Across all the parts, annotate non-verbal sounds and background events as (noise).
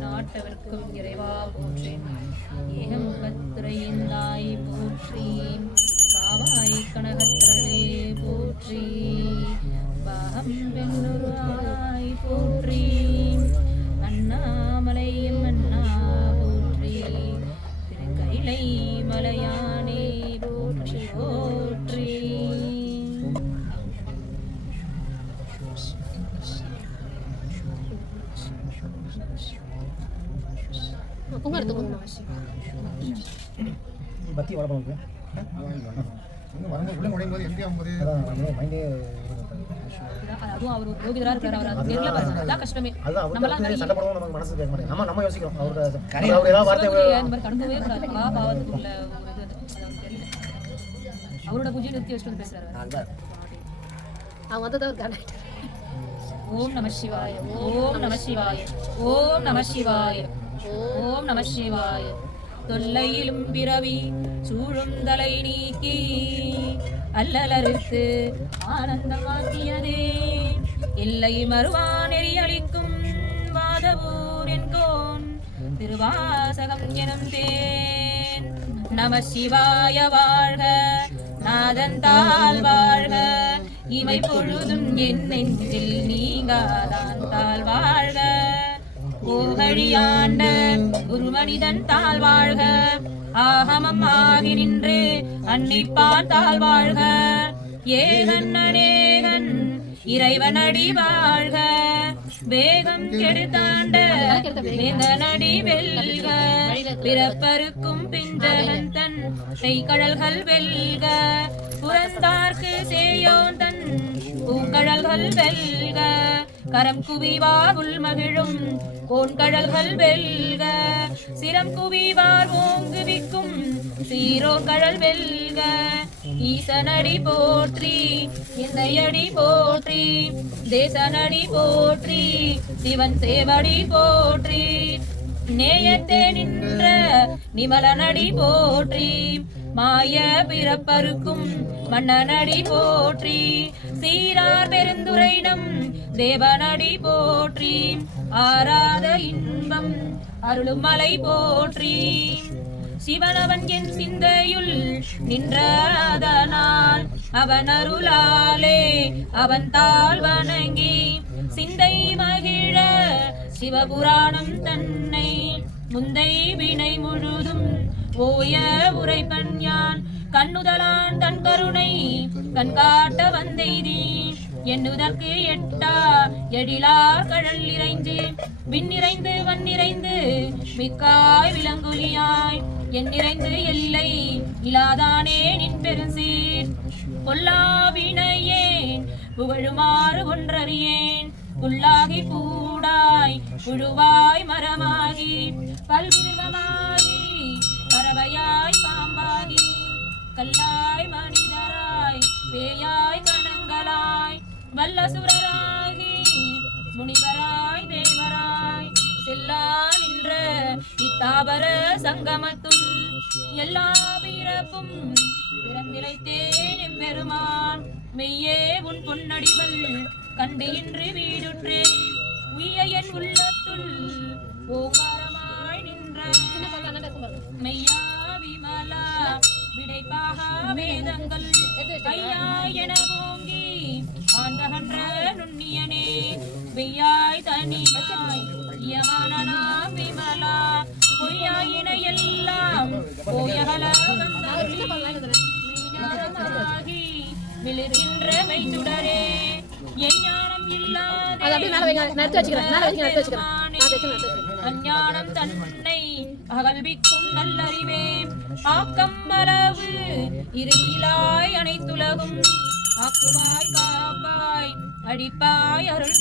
நாட்டவர்க்கும் இறைவா போற்றி. ஏகம்பத்துறையிந்தாய் போற்றி. காவாய் கனகத்திரளே போற்றி. பாகம் பெண்ணுருவாய் போற்றி. அண்ணாமலையும் அண்ணா போற்றி. திருக்கைலை மலையானே போற்றியோ. உங்க இடத்துக்கு வந்து பத்தி அதான் மைண்டே அதுவும் அவர் ஒரு யோகிதரா இருக்காரு. அவர் அது தெரியல பாருங்க. அதான் கஷ்டமே. அதுதான் அவர் நம்மளாம் தடுத்து சண்டை போடவும் நமக்கு மனசு கேட்க மாட்டேங்குது. நம்ம நம்ம யோசிக்கிறோம். அவரோட கடந்தவே கூடாது. பா பாவத்துக்குள்ள அவரோட பூஜையை நிறுத்தி வச்சுட்டு வந்து பேசுறாரு அவங்க ஓம் நம சிவாய ஓம் நம சிவாய ஓம் நம சிவாய. ஓம் நம சிவாய. தொல்லையிலும் பிறவி சூழும் தலை நீக்கி அல்லலறுத்து ஆனந்தமாக்கியதே. இல்லை மறுவா நெறியளிக்கும் வாதவூர் என்கோன் திருவாசகம் எனும் தேன். நம சிவாய வாழ்க நாதன் தாழ் வாழ்க. இவை பொழுதும் என் நெஞ்சில் நீங்காதான் தாழ் வாழ்க. ஓகழியாண்ட ஒரு மனிதன் தாழ் வாழ்க. ஆகமம் ஆகி நின்று அன்னை பார்த்தால் வாழ்க. ஏகன் அநேகன் இறைவனடி வாழ்க. வேகம் கெடுத்தாண்ட வேந்தனடி வெல்க. பிறப்பருக்கும் பிஞ்சகன் தன் கைக்கடல்கள் வெல்க. புறந்தார்க்கு சேயோன் பூங்கழல்கள் வெல்க கரம் குவிவார் உள்மகிழும் கோண்கழல்கள் வெல்க சிரம் குவிவார் ஓங்குவிக்கும். சீரோங்கழல் வெல்க ஈசனடி போற்றி இந்தையடி போற்றி. தேசனடி போற்றி சிவன் சேவடி போற்றி. நேயத்தே நின்ற நிமலனடி போற்றி. மாய பிறப்பருக்கும் மன்னனடி போற்றி. சீரார் பெருந்துரைனம் தேவனடி போற்றி. ஆராத இன்பம் அருளும் மலை போற்றி. சிவனவன் என் சிந்தையுள் நின்றதனால் அவன் அருளாலே அவன் தாழ் வணங்கி. சிந்தை மகிழ சிவபுராணம் தன்னை முந்தை வினை முழுதும் ஓய உரைப்பன் யான். கண்ணுதலான் தன் கருணை கண்காட்ட வந்தெய்தி. எண்ணுதற்கு எட்டா எழிலார் கடல் இறைந்து விண்ணிறைந்து வன்னிறைந்து மிக்காய் விலங்குலியாய். என் நிறைந்து எல்லை இலாதானே நின் பெருசீர் கொல்லாவினையேன் புகழுமாறு ஒன்றறியேன். புல்லாகி பூடாய் புழுவாய் மரமாகி பல்விருகமாகி பறவையாய் பாம்பாகி கல்லாய் மனிதராய் பேயாய் கணங்களாய் வல்லசுரராகி முனிவராய் தேவராய் செல்லா நின்ற இத்தாவர சங்கமத்துள் எல்லா பிறப்பும் பிறந்திலைத்தேன் எம்பெருமான். மெய்யே உன் பொன்னடிகள் கண்டு இன்று வீடுற்றேன் உய்ய என் உள்ளத்துள் ஓங்காரமாய் நின்ற. மெய்யா விமலா விடைப்பாக வேதங்கள். ஐயா என ஓங்கி ஆந்தகன்ற நுண்ணியனே. வெய்யாய் தனியாய் யமனனா விமலா. பொய்யாயின எல்லாம் போயகல வந்தாகி மிளிர்கின்ற மெய்துடரே அது அப்படியே மேல வைங்க. நிறுத்தி வச்சுக்கிறேன். மேல வச்சு நிறுத்தி வச்சுக்கிறேன். அஞ்ஞானம் தன்னை அகல்விக்கும் நல்லறிவே. ஆக்கம் அளவு இருளாய் அனைத்துலகும் ஆக்குவாய் காப்பாய் அடிப்பாய் அருள்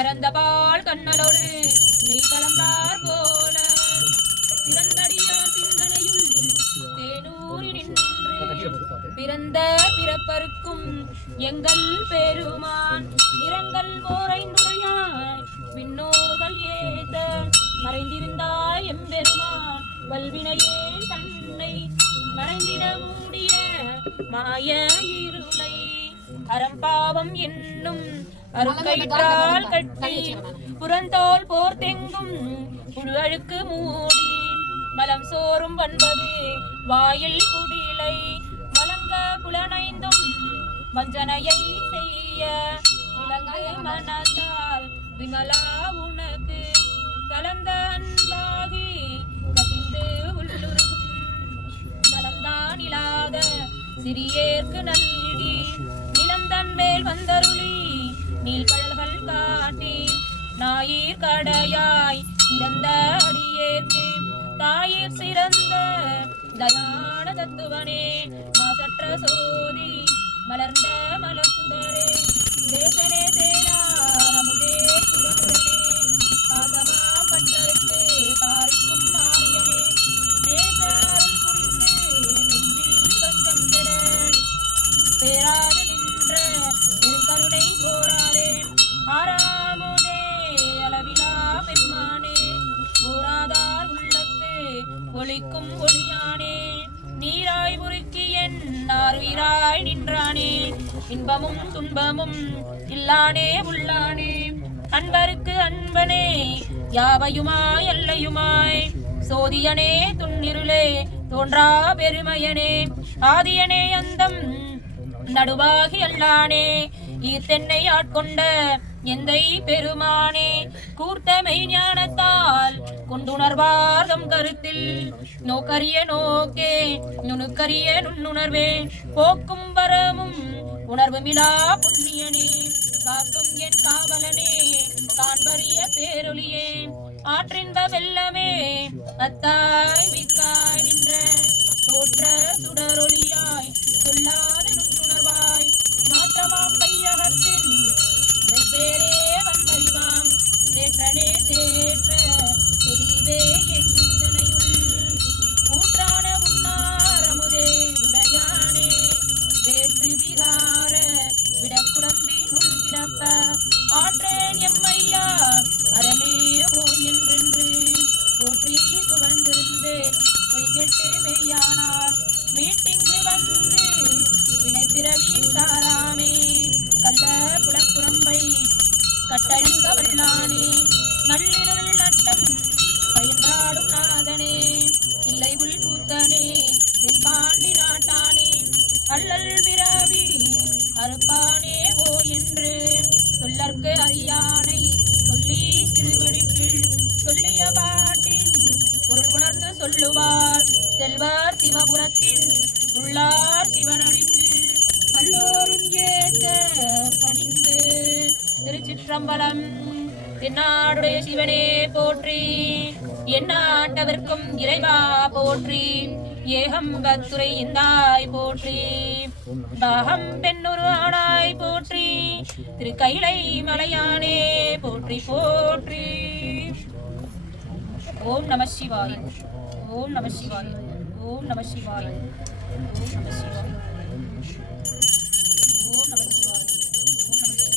கரந்த பால் கண்ணலோடு நெய் கலந்தார் போல. சிறந்தடியார் சிந்தனையுள் தேனூரி நின்று பிறந்த பிறப்பருக்கும் எங்கள் பெருமான். இரங்கள் ஓரைந்துடையாய் விண்ணோர்கள் ஏத்த மறைந்திருந்தாய் எம்பெருமான். வல்வினையே தன்னை மறைந்திட மூடிய மாய இருளை அறம்பாவம் என்னும் அருக்கயிற்றால் கட்டி புறந்தோல் போர் தெங்கும் அழுக்கு மூடி மலம் சோறும் வன்பது வாயில் குடிலை வழங்க புலனைந்தும் வஞ்சனையை செய்ய விளங்கு மனத்தால் விமலா உனக்கு கலந்த அன்பாகி கசிந்து உள்ளுருகும். நலம்தான் இல்லாத சிறியேற்கு நல்கி நாயிர் கடையாய் சிறந்த அடியேற்கு. தாயிர் சிறந்த தயான தத்துவனே மாசற்ற சோதி மலர்ந்த மலர்சுடரே தேசனே தேனா நின்றாய் நின்றானே. இன்பமும் துன்பமும் இல்லானே உள்ளானே. அன்பருக்கு அன்பனே யாவையுமாய் எல்லையுமாய். சோதியனே துன்னிருளே தோன்றா பெருமையனே. ஆதியனே அந்தம் நடுவாகி அல்லானே. ஈர்த்தென்னை ஆட்கொண்ட எந்தை பெருமானே. கூர்த்தமை ஞானத்தால் கொண்டுணர்வார்தம் கருத்தில். நோக்கரிய நோக்கே நுணுக்கரிய நுண்ணுணர்வே. போக்கும் வரமும் உணர்வுமிலா புண்ணியனே. காக்கும் என் காவலனே காண்பறிய பேரொழியே. ஆற்றின்ப வெள்ளமே அத்தாய் மிக்காய் நின்ற. தோற்ற சுடரொளியாய் சொல்லாத நுண்ணுணர்வாய். மாற்றமாம் பையகத்தின் வெவ்வேறே வந்தறிவாம். தேற்றனே தேற்ற day. திருச்சிற்றம்பலம் தென்னாடுடைய சிவனே போற்றி. எந்நாட்டவர்க்கும் இறைவா போற்றி. ஏகம்பத்துரை இந்தாய் போற்றி. பாகம் பெண்ணுரு ஆனாய் போற்றி. திரு கைலை மலையானே போற்றி போற்றி. ஓம் நம சிவாய். ஓம் நம சிவாய். ஓம் நம சிவாய். ஓம் நம சிவாய். ஓம் நம சிவாய். ஓம்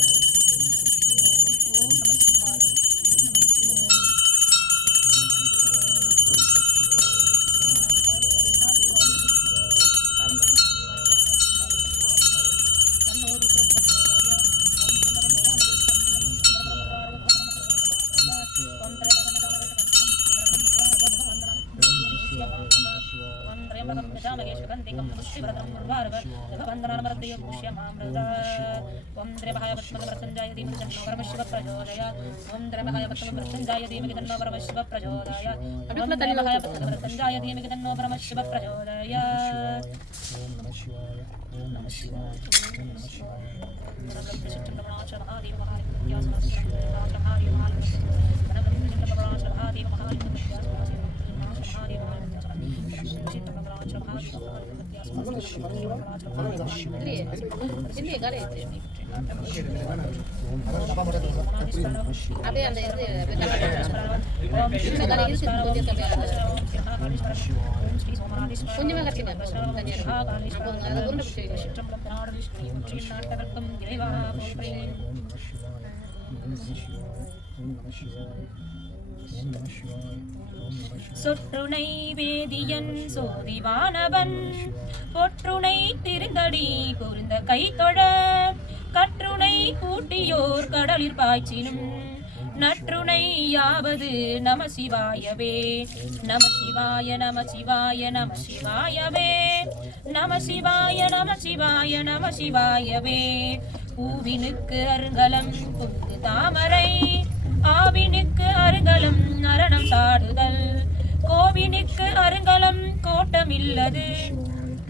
तन्नो परमशिव प्रचोदयात् ॐ द्रमहाय भक्तमवृत्तञ्जाय धीमहि तन्नो परमशिव प्रचोदयात् ॐ द्रमहाय भक्तमवृत्तञ्जाय धीमहि तन्नो परमशिव प्रचोदयात् ॐ नमः शिवाय ॐ नमः शिवाय ॐ नमः शिवाय Thank you. I be able. சொற்றுணை வேதியன் சோதிவானவன். பொற்றுணை திருந்தடி பொருந்த தொழ கற்றுணை கூட்டியோர் கடலில் பாய்ச்சினும். நற்றுணை யாவது நம சிவாயவே நம சிவாய நம சிவாய நம சிவாயவே நம சிவாய நம சிவாய நம சிவாயவே பூவினுக்கு அருங்கலம் புத்து தாமரை. ஆவினுக்கு அருங்கலம் அரணம் சாடுதல். கோவினுக்கு அருங்கலம் கோட்டமில்லது.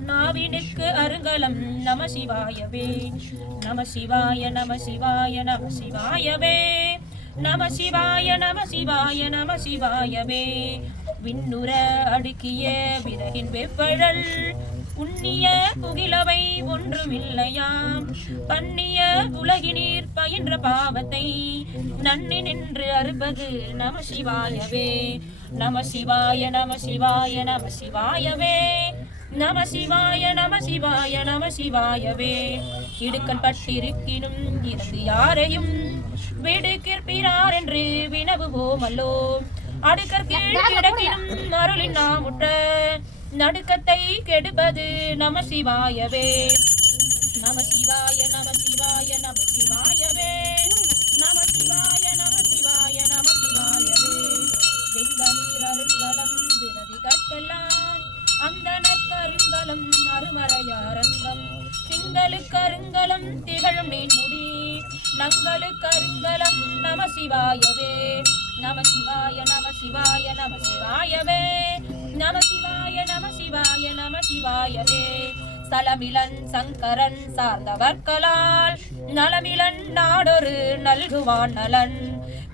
நாவினுக்கு அருங்கலம் நம சிவாயவே. நம சிவாய நம சிவாய நம சிவாயவே. நம சிவாய நம சிவாய நம சிவாயவே. விண்ணுற அடுக்கிய விறகின் வெப்பழல். புண்ணிய புகிலவை ஒன்றுமில்லையாம் பண்ணிய உலகினீர் பயின்ற பாவத்தை நன்னி நின்று அறுப்பது நம சிவாயவே நம சிவாய நம சிவாய நம சிவாயவே நம சிவாய நம சிவாய நம சிவாயவே இடுக்கன் பட்டிருக்கினும் இருந்து யாரையும் விடுக்கிற்பினார் என்று வினவுவோமல்லோ. அடுக்கற் கீழ் கிடக்கினும் அருளின் நாமுற்ற நடுக்கத்தை கெடுப்பது நம சிவாயவே. நம சிவாய நம சிவாய நம சிவாயவே. நம சிவாய நம சிவாய நம சிவாயவே. வெந்தநீர் அருங்கலம் விரதி கட்டெல்லாம் அந்த நற்கருங்கலம் அருமறையாரங்கம். திங்களுக்கு அருங்கலம் திகழும் நீன்முடி நங்களுக்கு அருங்கலம் நம சிவாயவே. நம சிவாய நம சிவாய நம சிவாயவே. நம சிவாய நம சிவாய நம சிவாயவே ஸ்தலமிலன் சங்கரன் சார்ந்தவர்களால் நலமிலன் நாடொரு நல்குவான் நலன்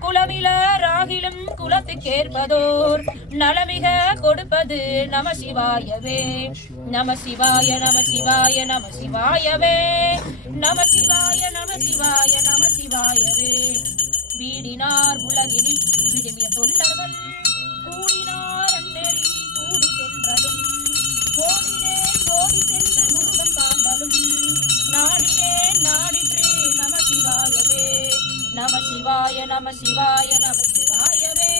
குலமில ராகிலும் குலத்துக்கேற்பதோர் நலமிக கொடுப்பது நம சிவாயவே நம சிவாய நம சிவாய நம சிவாயவே நம சிவாய நம சிவாய நம சிவாயவே வீடினார் உலகினில் விடுமிய தொண்டர்கள் கூடி நம சிவாய நம சிவாயவே.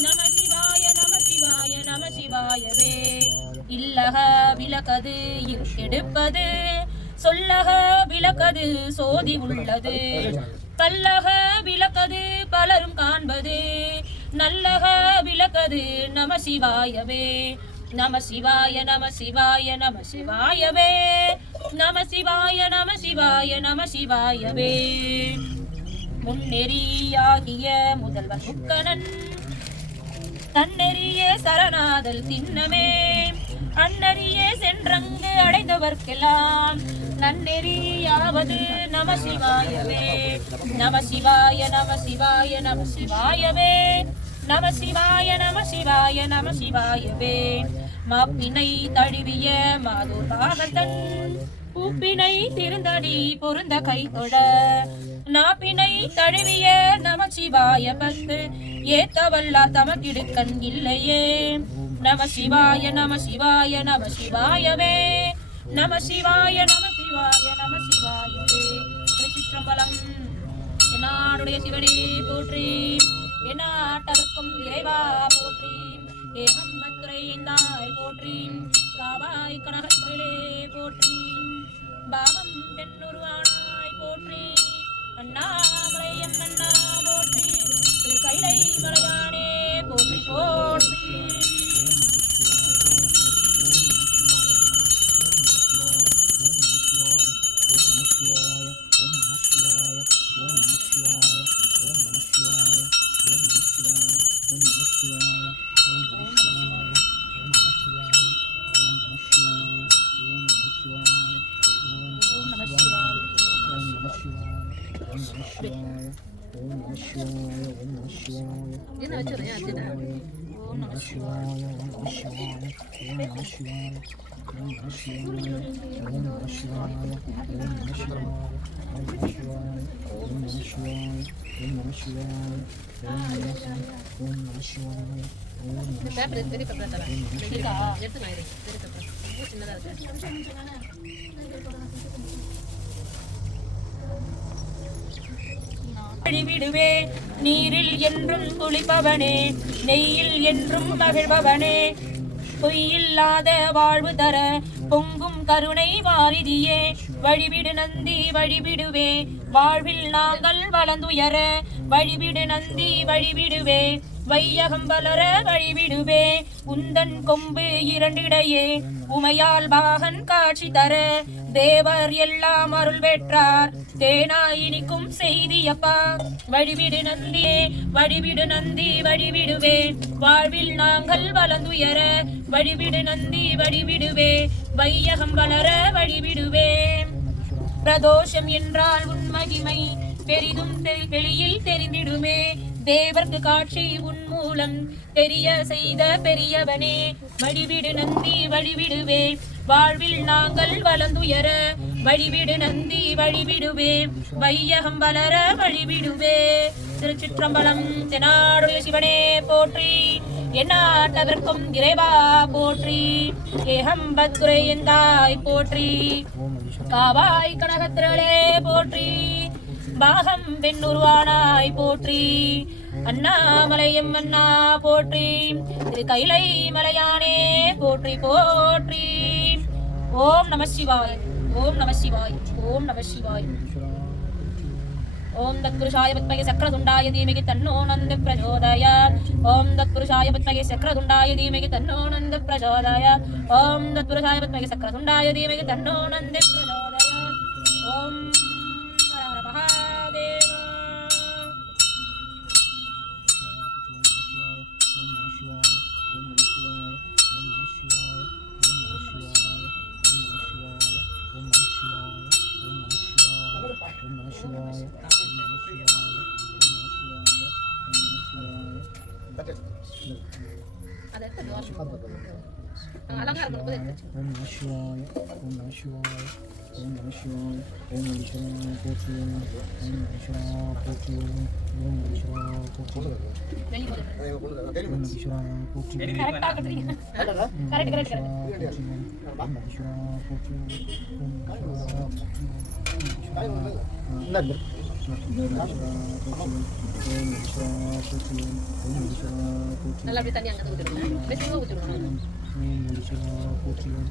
நம சிவாய நம சிவாய நம சிவாயவே. இல்லக விளக்கது இருக்கெடுப்பது சொல்லக விளக்கது சோதி உள்ளது. கல்லக விளக்கது பலரும் காண்பது. நல்லக விளக்கது நம சிவாயவே. நம சிவாய நம சிவாய நம சிவாயவே. நம சிவாய நம சிவாய நம சிவாயவே. முன்னெறியாகிய முதல்வன் முக்கணன் தன்னெறியே சரணாதல் சின்னமே. அன்னறியே சென்றங்கு அடைந்தவர்க்கெல்லாம் நன்னெறியாவது நம சிவாயவே. நம சிவாய நம சிவாய நம சிவாயவே. நம சிவாய நம சிவாய நம சிவாயவே. மாப்பினை தழுவிய மாதூர் பாகத்தன். பூப்பினை திருந்தடி பொருந்த கை தொட நாப்பினை தழுவிய நம சிவாய பத்து. ஏத்தவல்லா தமக்கிடுக்கண் இல்லையே நம சிவாய நம சிவாய நம சிவாயவே நம சிவாய நம சிவாய நம சிவாயவே திருச்சிற்றம்பலம். என்னாடுடைய சிவனே போற்றி. என்னாட்டருக்கும் இறைவா போற்றி. ஏகம் மத்துரைந்தாய் போற்றி. காவாய் கனகத்திலே போற்றி. பாவம் பெண்ணுருவானாய் போற்றி. அண்ணாமலை அண்ணா போற்றி. திரு கைலை மலையானே போற்றி போற்றி. விடுவே நீரில் என்றும் குளிப்பவனே நெய்யில் என்றும் மகிழ்பவனே. பொய்யில்லாத வாழ்வு தர பொங்கும் கருணை வாரிதியே. வழிவிடு நந்தி வழிவிடுவே. வாழ்வில் நாங்கள் வளர்ந்துயர வழிவிடு நந்தி வழிவிடுவே. வையகம் வளர வழிவிடுவே. உந்தன் கொம்பு இரண்டிடையே. உமையால் பாகன் காட்சி தர. தேவர் எல்லாம் அருள் பெற்றார். தேனா இனிக்கும் செய்தியப்பா. வழிவிடு நந்தியே வழிவிடு நந்தி வழிவிடுவே. வாழ்வில் நாங்கள் வளர்ந்துயர வழிவிடு நந்தி வழிவிடுவே. வையகம் வளர வழிவிடுவே. பிரதோஷம் என்றால் உன் மகிமை பெரிதும் வெளியில் தெரிந்திடுமே. தேவர்க்கு காட்சி உன் மூலம் பெரிய செய்த பெரியவனே. வழிவிடு நந்தி வழிவிடுவே. வாழ்வில் நாங்கள் வளர்ந்துயர வழிவிடு நந்தி வழிவிடுவே. வையகம் வளர வழிவிடுவே. திருச்சிற்றம்பலம் தெனாடுடைய சிவனே போற்றி. எந்நாட்டவர்க்கும் இறைவா போற்றி. ஏகம்பத்துரை எந்தாய் போற்றி. காவாய் கனகத்திரளே போற்றி. பாகம் பெண்ணுருவானாய் போற்றி. அண்ணாமலையும் அண்ணா போற்றி. திரு கைலை மலையானே போற்றி போற்றி. ஓம் நம சிவாய் ஓம் நம சிவாய் ஓம் நம சிவாய். ஓம் தத்புருஷாய பத்மகே சக்கரதுண்டாய தீமகி தன்னோ நந்த பிரச்சோதயாத் ஓம் தத்புருஷாய பத்மகே சக்கரதுண்டாய தீமகி தன்னோ நந்த பிரச்சோதயாத் ஓம் தத்புருஷாய பத்மகே சக்கரதுண்டாய தீமகி தன்னோ நந்த பிரச்சோதயாத் ஓம் நம சிவாய் ஓம் நம சிவாய் ஓம் நம சிவாய் போற்றுவோம் ஓம் நம சிவாய் போற்றுவோம் ஓம் நம சிவாய் போற்றுவோம் ஓம் நம சிவாய் போற்றுவோம் ஓம் நம சிவாய் போற்றுவோம் நல்லா அப்படி தண்ணி அங்கே ஊற்றிடுங்க ஊற்றிடுவோம்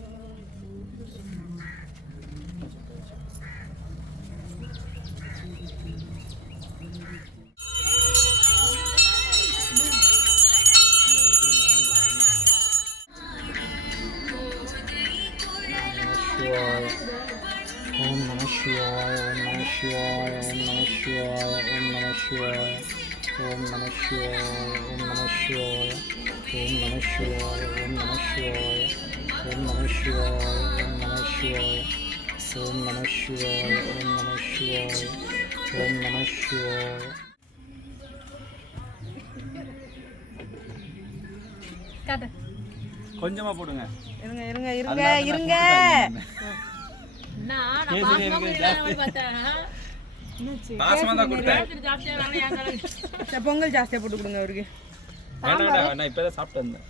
ஓம் நம சிவாய ஓம் நம சிவாய ஓம் நம சிவாய ஓம் நம சிவாய ஓம் நம சிவாய ஓம் நம சிவாய ஓம் நம சிவாய ஓம் நம சிவாய ஓம் நம சிவாய கொஞ்சமா போடுங்க. இருங்க இருங்க இருங்க இருங்க. நான் பார்த்தேன் பாசமா தான் கொடுத்தேன். (laughs) பொங்கல் ஜாஸ்தியா போட்டு கொடுங்க அவருக்கு. நான் இப்பதான் சாப்பிட்டு வந்தேன்.